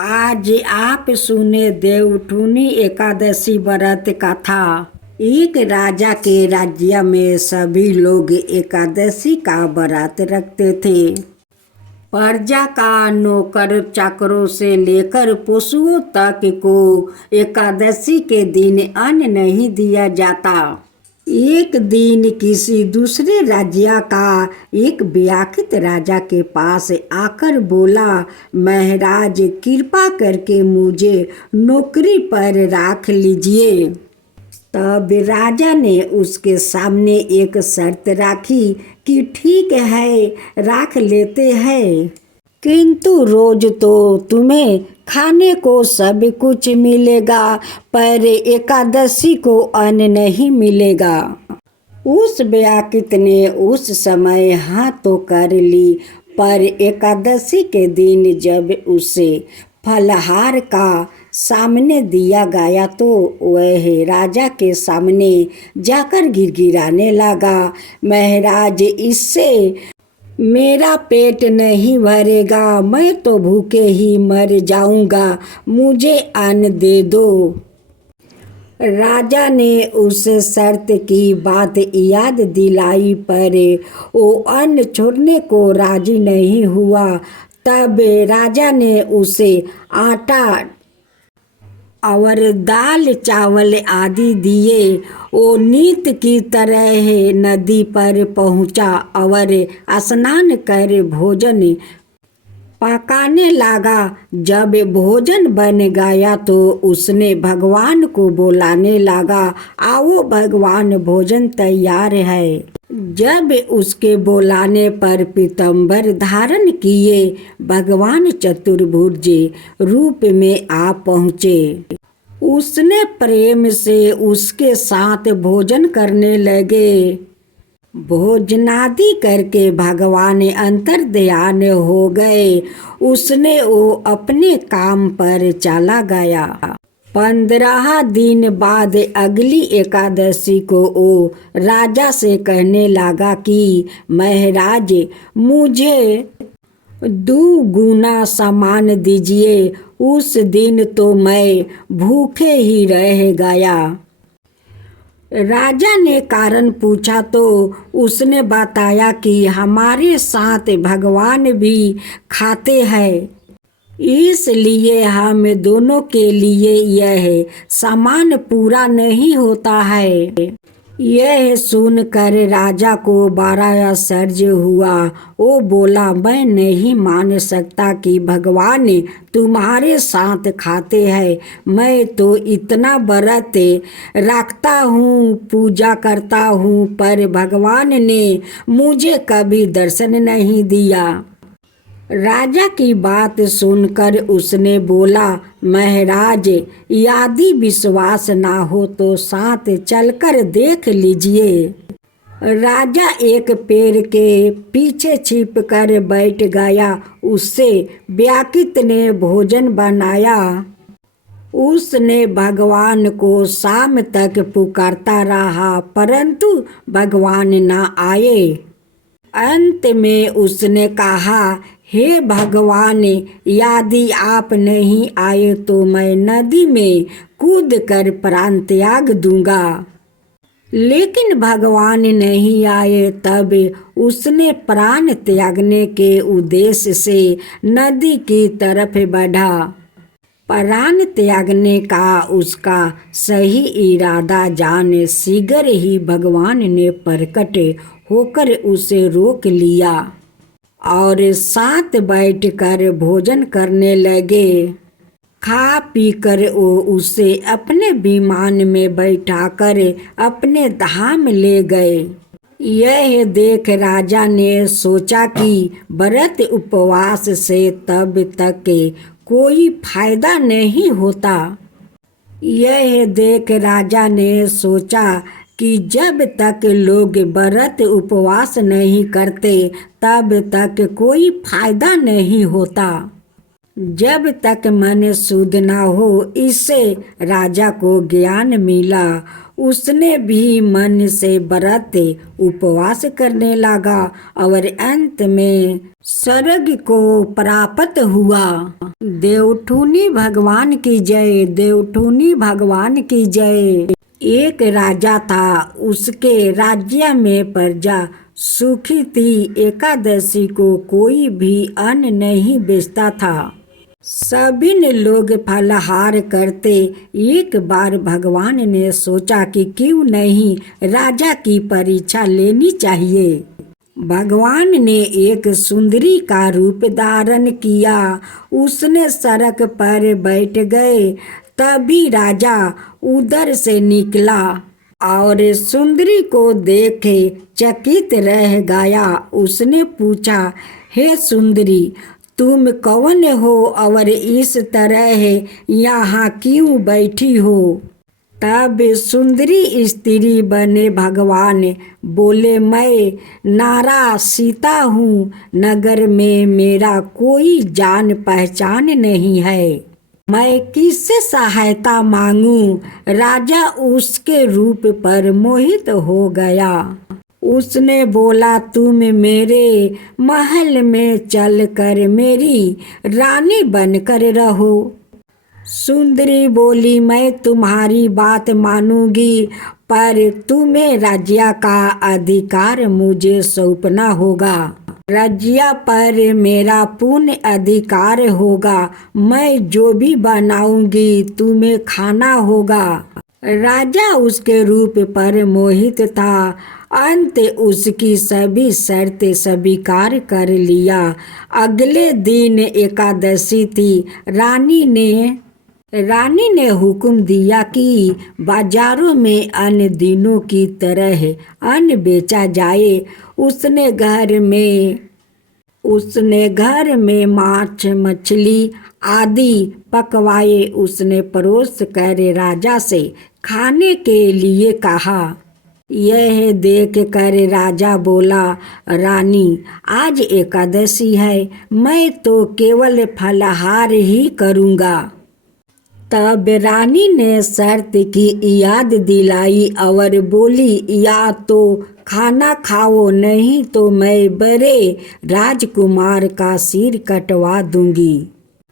आज आप सुने देवउठनी एकादशी व्रत कथा। एक राजा के राज्य में सभी लोग एकादशी का व्रत रखते थे। प्रजा का नौकर चाकरों से लेकर पशुओं तक को एकादशी के दिन अन्न नहीं दिया जाता। एक दिन किसी दूसरे राज्य का एक व्याकुल राजा के पास आकर बोला, महाराज कृपा करके मुझे नौकरी पर रख लीजिए। तब राजा ने उसके सामने एक शर्त रखी कि ठीक है, रख लेते हैं, किंतु रोज तो तुम्हें खाने को सब कुछ मिलेगा, पर एकादशी को अन्न नहीं मिलेगा। उस व्याकुल ने उस समय हाँ तो कर ली, पर एकादशी के दिन जब उसे फलहार का सामने दिया गया तो वह राजा के सामने जाकर गिड़गिड़ाने लगा, महाराज इससे मेरा पेट नहीं भरेगा, मैं तो भूखे ही मर जाऊंगा, मुझे अन्न दे दो। राजा ने उस शर्त की बात याद दिलाई, पर वो अन्न छोड़ने को राजी नहीं हुआ। तब राजा ने उसे आटा और दाल चावल आदि दिए। वो नित की तरह नदी पर पहुंचा और स्नान कर भोजन पकाने लगा। जब भोजन बन गया तो उसने भगवान को बुलाने लगा, आओ भगवान भोजन तैयार है। जब उसके बुलाने पर पीताम्बर धारण किए भगवान चतुर्भुज रूप में आ पहुँचे। उसने प्रेम से उसके साथ भोजन करने लगे। भोजनादि करके भगवान अंतर्ध्यान हो गए। उसने वो अपने काम पर चला गया। 15 दिन बाद अगली एकादशी को वो राजा से कहने लगा कि महाराज मुझे 2 गुना सामान दीजिए। उस दिन तो मैं भूखे ही रह गया। राजा ने कारण पूछा तो उसने बताया कि हमारे साथ भगवान भी खाते हैं, इसलिए हम दोनों के लिए यह सामान पूरा नहीं होता है। यह सुनकर राजा को बड़ा आश्चर्य हुआ। वो बोला, मैं नहीं मान सकता कि भगवान तुम्हारे साथ खाते हैं। मैं तो इतना व्रत रखता हूँ, पूजा करता हूँ, पर भगवान ने मुझे कभी दर्शन नहीं दिया। राजा की बात सुनकर उसने बोला, महाराज यदि विश्वास ना हो तो साथ चलकर देख लीजिए। राजा एक पेड़ के पीछे छिपकर बैठ गया। उससे व्याकुल ने भोजन बनाया। उसने भगवान को शाम तक पुकारता रहा, परंतु भगवान ना आए। अंत में उसने कहा, हे भगवान, यदि आप नहीं आए तो मैं नदी में कूद कर प्राण त्याग दूंगा। लेकिन भगवान नहीं आए। तब उसने प्राण त्यागने के उद्देश्य से नदी की तरफ बढ़ा। प्राण त्यागने का उसका सही इरादा जान शीघ्र ही भगवान ने प्रकट होकर उसे रोक लिया और साथ बैठकर भोजन करने लगे। खा पीकर वो उसे अपने विमान में बैठाकर अपने धाम ले गए। यह देख राजा ने सोचा कि व्रत उपवास से तब तक कोई फायदा नहीं होता। यह देख राजा ने सोचा कि जब तक लोग व्रत उपवास नहीं करते तब तक कोई फायदा नहीं होता। जब तक मन शुद्ध ना हो, इससे राजा को ज्ञान मिला। उसने भी मन से व्रत उपवास करने लगा और अंत में स्वर्ग को प्राप्त हुआ। देवठुनी भगवान की जय, देवठुनी भगवान की जय। एक राजा था, उसके राज्य में प्रजा सुखी थी। एकादशी को कोई भी अन्न नहीं बेचता था। सभी ने लोग फलाहार करते। एक बार भगवान ने सोचा कि क्यों नहीं राजा की परीक्षा लेनी चाहिए। भगवान ने एक सुंदरी का रूप धारण किया। उसने सड़क पर बैठ गए। तभी राजा उधर से निकला और सुंदरी को देखे चकित रह गया। उसने पूछा, हे सुंदरी, तुम कौन हो और इस तरह यहाँ क्यों बैठी हो? तब सुंदरी स्त्री बने भगवान बोले, मैं नारा सीता हूँ। नगर में मेरा कोई जान पहचान नहीं है। मैं किससे सहायता मांगूं? राजा उसके रूप पर मोहित हो गया। उसने बोला, तुम मेरे महल में चलकर मेरी रानी बनकर रहो। सुंदरी बोली, मैं तुम्हारी बात मानूंगी, पर तुम्हें राज्य का अधिकार मुझे सौंपना होगा। राज्य पर मेरा पूर्ण अधिकार होगा। मैं जो भी बनाऊंगी तुम्हें खाना होगा। राजा उसके रूप पर मोहित था। अंत उसकी सभी शर्तें स्वीकार कर लिया। अगले दिन एकादशी थी। रानी ने हुक्म दिया कि बाजारों में अन्य दिनों की तरह अन्न बेचा जाए। उसने घर में मांस मछली आदि पकवाए। उसने परोस कर राजा से खाने के लिए कहा। यह देख कर राजा बोला, रानी, आज एकादशी है, मैं तो केवल फलाहार ही करूँगा। तब रानी ने शर्त की याद दिलाई और बोली, या तो खाना खाओ, नहीं तो मैं बड़े राजकुमार का सिर कटवा दूंगी।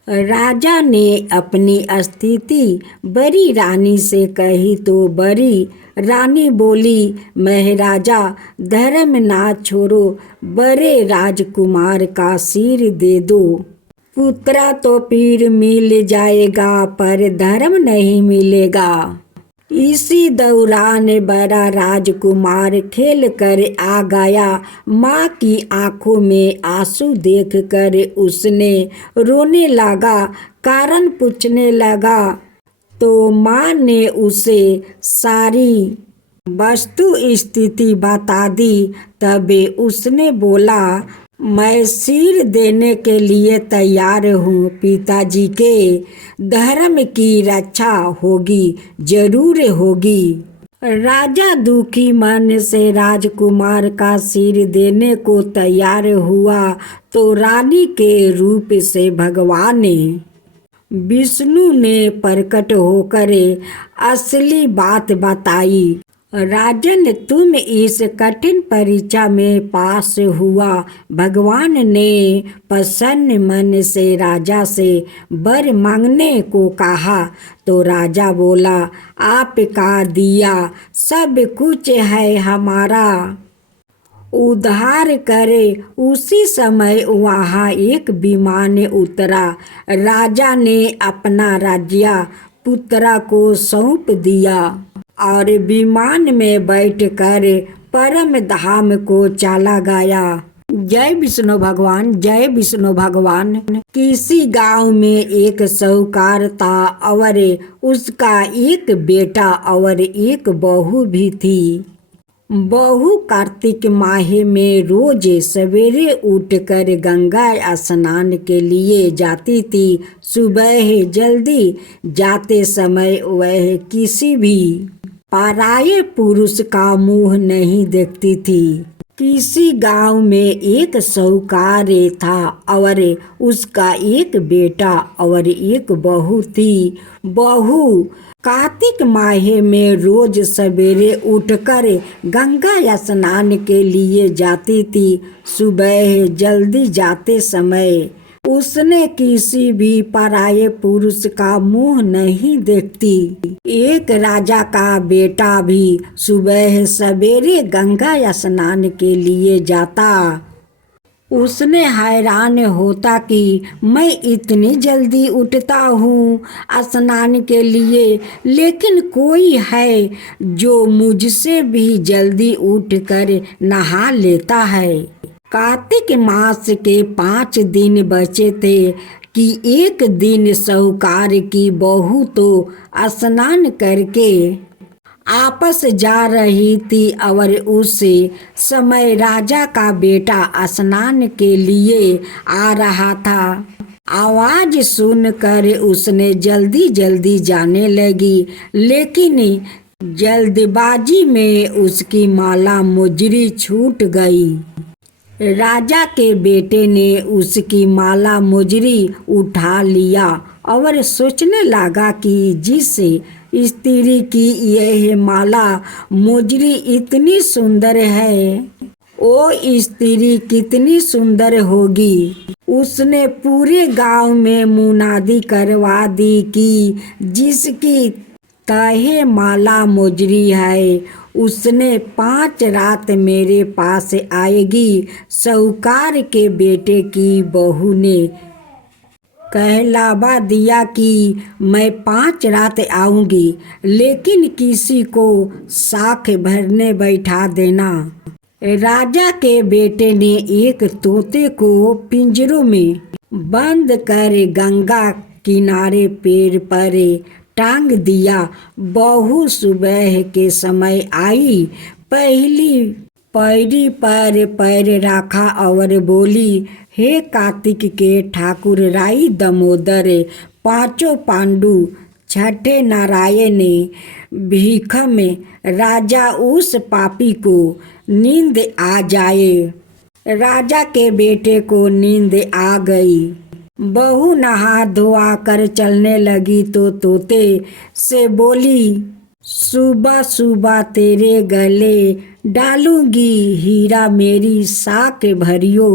राजा ने अपनी स्थिति बड़ी रानी से कही तो बड़ी रानी बोली, महाराजा, धर्म ना छोड़ो, बड़े राजकुमार का सिर दे दो। पुत्रा तो फिर मिल जाएगा, पर धर्म नहीं मिलेगा। इसी दौरान बड़ा राजकुमार खेल कर आ गया। माँ की आंखों में आंसू देखकर उसने रोने लगा। कारण पूछने लगा तो माँ ने उसे सारी वस्तु स्थिति बता दी। तब उसने बोला, मैं सिर देने के लिए तैयार हूँ। पिताजी के धर्म की रक्षा होगी, जरूर होगी। राजा दुखी मन से राजकुमार का सिर देने को तैयार हुआ तो रानी के रूप से भगवान विष्णु ने प्रकट होकर असली बात बताई। राजन, तुम इस कठिन परीक्षा में पास हुआ। भगवान ने प्रसन्न मन से राजा से वर मांगने को कहा तो राजा बोला, आपका दिया सब कुछ है हमारा, उद्धार करे। उसी समय वहाँ एक विमान उतरा। राजा ने अपना राज्य पुत्रा को सौंप दिया और विमान में बैठकर परम धाम को चला गया। जय विष्णु भगवान, जय विष्णु भगवान। किसी गांव में एक साहूकार था और उसका एक बेटा और एक बहू भी थी। बहू कार्तिक माह में रोज सवेरे उठकर गंगा स्नान के लिए जाती थी। सुबह जल्दी जाते समय वह किसी भी पराये पुरुष का मुंह नहीं देखती थी। किसी गांव में एक साहूकार था और उसका एक बेटा और एक बहू थी। बहू कार्तिक माह में रोज सवेरे उठकर गंगा स्नान के लिए जाती थी। सुबह जल्दी जाते समय उसने किसी भी पराये पुरुष का मुंह नहीं देखती। एक राजा का बेटा भी सुबह सवेरे गंगा स्नान के लिए जाता। उसने हैरान होता कि मैं इतनी जल्दी उठता हूँ स्नान के लिए, लेकिन कोई है जो मुझसे भी जल्दी उठकर नहा लेता है। कार्तिक मास के 5 दिन बचे थे कि एक दिन साहूकार की बहू तो स्नान करके आपस जा रही थी और उस समय राजा का बेटा स्नान के लिए आ रहा था। आवाज सुनकर उसने जल्दी जल्दी जाने लगी, लेकिन जल्दबाजी में उसकी माला मुजरी छूट गई। राजा के बेटे ने उसकी माला मुजरी उठा लिया और सोचने लगा कि जिस स्त्री की यह माला मुजरी इतनी सुंदर है, वो स्त्री कितनी सुंदर होगी। उसने पूरे गांव में मुनादी करवा दी कि जिसकी तहे माला मुजरी है उसने 5 रात मेरे पास आएगी। साहूकार के बेटे की बहू ने कहलावा दिया कि मैं 5 रात आऊंगी, लेकिन किसी को साख भरने बैठा देना। राजा के बेटे ने एक तोते को पिंजरों में बंद कर गंगा किनारे पेड़ पर टांग दिया। बहू सुबह के समय आई, पहली पैरी पर पैर रखा और बोली, हे कार्तिक के ठाकुर राई दामोदर, 5 पांडु, 6ठे नारायण, भीख में राजा उस पापी को नींद आ जाए। राजा के बेटे को नींद आ गई। बहू नहा धोआ कर चलने लगी तो तोते से बोली, सुबह सुबह तेरे गले डालूंगी हीरा मेरी साख भरियो।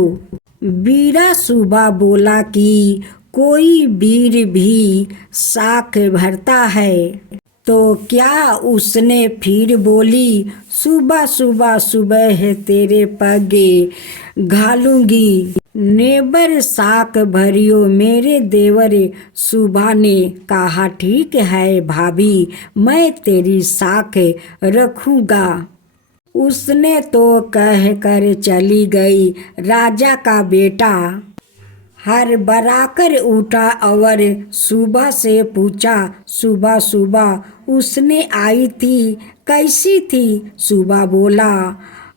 बीरा सुबह बोला कि कोई वीर भी साख भरता है, तो क्या उसने फिर बोली, सुबह सुबह सुबह तेरे पगे घालूंगी नेबर साख भरियो। मेरे देवर सुबह ने कहा, ठीक है भाभी, मैं तेरी साख रखूंगा। उसने तो कह कर चली गई। राजा का बेटा हर बराकर उठा और सुबह से पूछा, सुबह सुबह उसने आई थी, कैसी थी? सुबह बोला,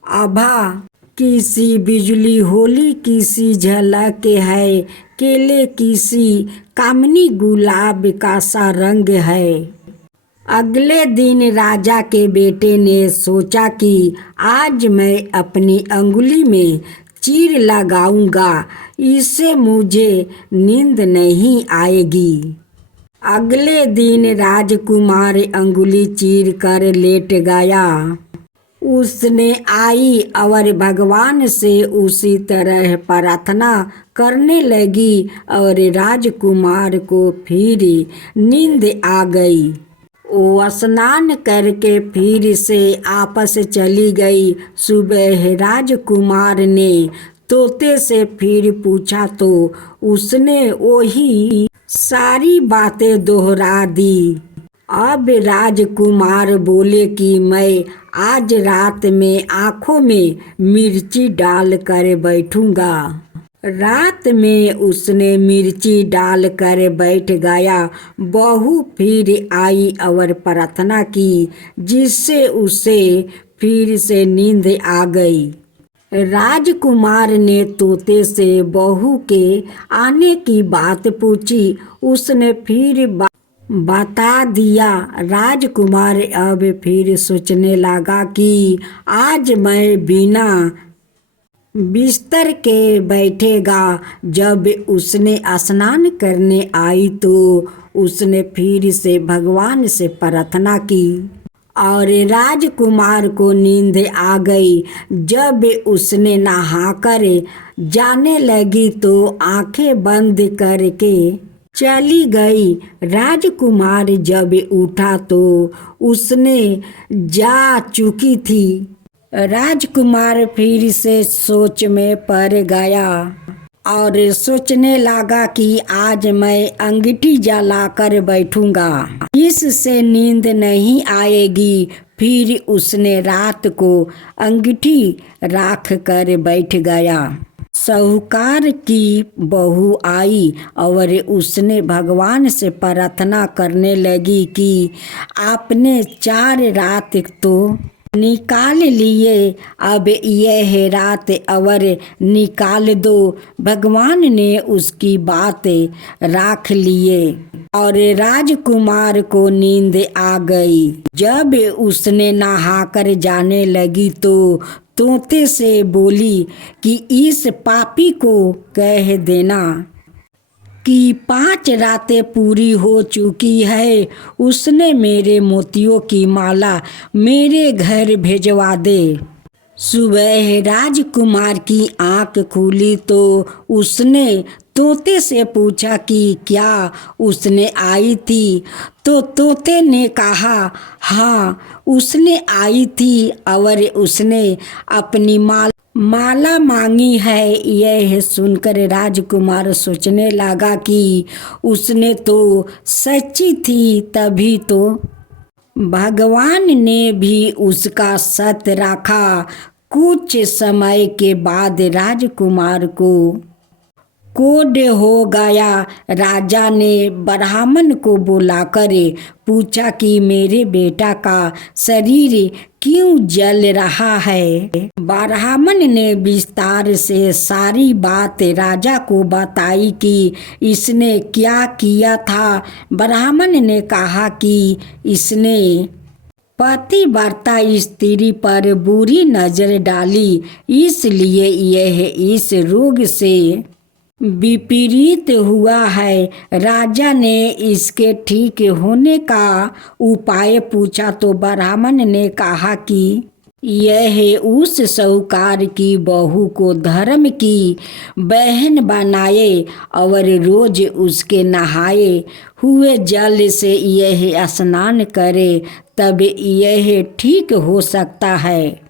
आभा किसी बिजली होली किसी झलक है, केले किसी कामनी गुलाब का सा रंग है। अगले दिन राजा के बेटे ने सोचा कि आज मैं अपनी अंगुली में चीर लगाऊंगा, इससे मुझे नींद नहीं आएगी। अगले दिन राजकुमार अंगुली चीर कर लेट गया। उसने आई और भगवान से उसी तरह प्रार्थना करने लगी और राजकुमार को फिर नींद आ गई। वो स्नान करके फिर से आपस चली गई। सुबह राजकुमार ने तोते से फिर पूछा तो उसने वही सारी बातें दोहरा दी। अब राजकुमार बोले कि मैं आज रात में आँखों में मिर्ची डाल कर बैठूंगा। रात में उसने मिर्ची डाल कर बैठ गया। बहू फिर आई और प्रार्थना की, जिससे उसे फिर से नींद आ गई। राजकुमार ने तोते से बहू के आने की बात पूछी। उसने फिर बता दिया। राजकुमार अब फिर सोचने लगा कि आज मैं बिना बिस्तर के बैठेगा। जब उसने स्नान करने आई तो उसने फिर से भगवान से प्रार्थना की और राजकुमार को नींद आ गई। जब उसने नहाकर जाने लगी तो आंखें बंद करके चली गई। राजकुमार जब उठा तो उसने जा चुकी थी। राजकुमार फिर से सोच में पड़ गया और सोचने लगा कि आज मैं अंगीठी जलाकर बैठूंगा, इससे नींद नहीं आएगी। फिर उसने रात को अंगीठी रख कर बैठ गया। साहूकार की बहू आई और उसने भगवान से प्रार्थना करने लगी कि आपने 4 रात तो निकाल लिए, अब यह रात और निकाल दो। भगवान ने उसकी बात रख लिए और राजकुमार को नींद आ गई। जब उसने नहाकर जाने लगी तो तोते से बोली कि इस पापी को कह देना कि 5 रातें पूरी हो चुकी है, उसने मेरे मोतियों की माला मेरे घर भेजवा दे। सुबह राजकुमार की आंख खुली तो उसने तोते से पूछा कि क्या उसने आई थी, तो तोते ने कहा हाँ उसने आई थी और उसने अपनी माला मांगी है। यह सुनकर राजकुमार सोचने लगा कि उसने तो सच्ची थी, तभी तो भगवान ने भी उसका सत्य रखा। कुछ समय के बाद राजकुमार को कोढ़ हो गया। राजा ने ब्राह्मण को बुलाकर पूछा कि मेरे बेटा का शरीर क्यों जल रहा है। ब्राह्मण ने विस्तार से सारी बात राजा को बताई कि इसने क्या किया था। ब्राह्मण ने कहा कि इसने पतिव्रता स्त्री पर बुरी नजर डाली, इसलिए यह इस रोग से विपरीत हुआ है। राजा ने इसके ठीक होने का उपाय पूछा तो ब्राह्मण ने कहा कि यह उस साहूकार की बहू को धर्म की बहन बनाए और रोज उसके नहाए हुए जल से यह स्नान करे, तब यह ठीक हो सकता है।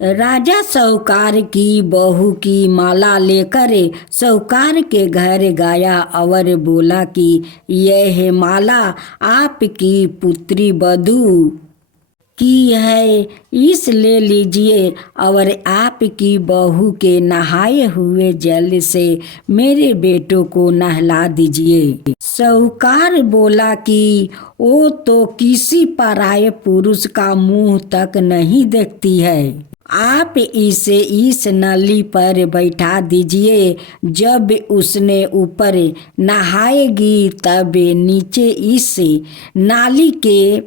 राजा साहूकार की बहू की माला लेकर साहूकार के घर गया और बोला कि यह माला आपकी पुत्री बधू की है, इस ले लीजिए और आपकी बहू के नहाए हुए जल से मेरे बेटों को नहला दीजिए। साहूकार बोला कि वो तो किसी पराये पुरुष का मुंह तक नहीं देखती है, आप इसे इस नली पर बैठा दीजिए। जब उसने ऊपर नहाएगी तब नीचे इस नाली के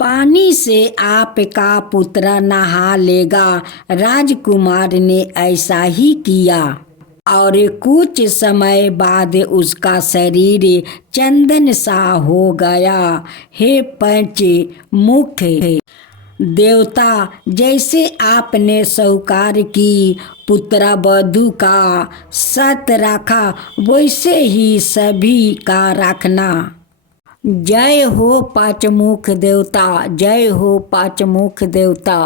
पानी से आपका पुत्र नहा लेगा। राजकुमार ने ऐसा ही किया और कुछ समय बाद उसका शरीर चंदन सा हो गया। हे पंच मुख देवता, जैसे आपने साहूकार की पुत्रवधू का सत्य रखा वैसे ही सभी का रखना। जय हो पांचमुख देवता, जय हो पांचमुख देवता।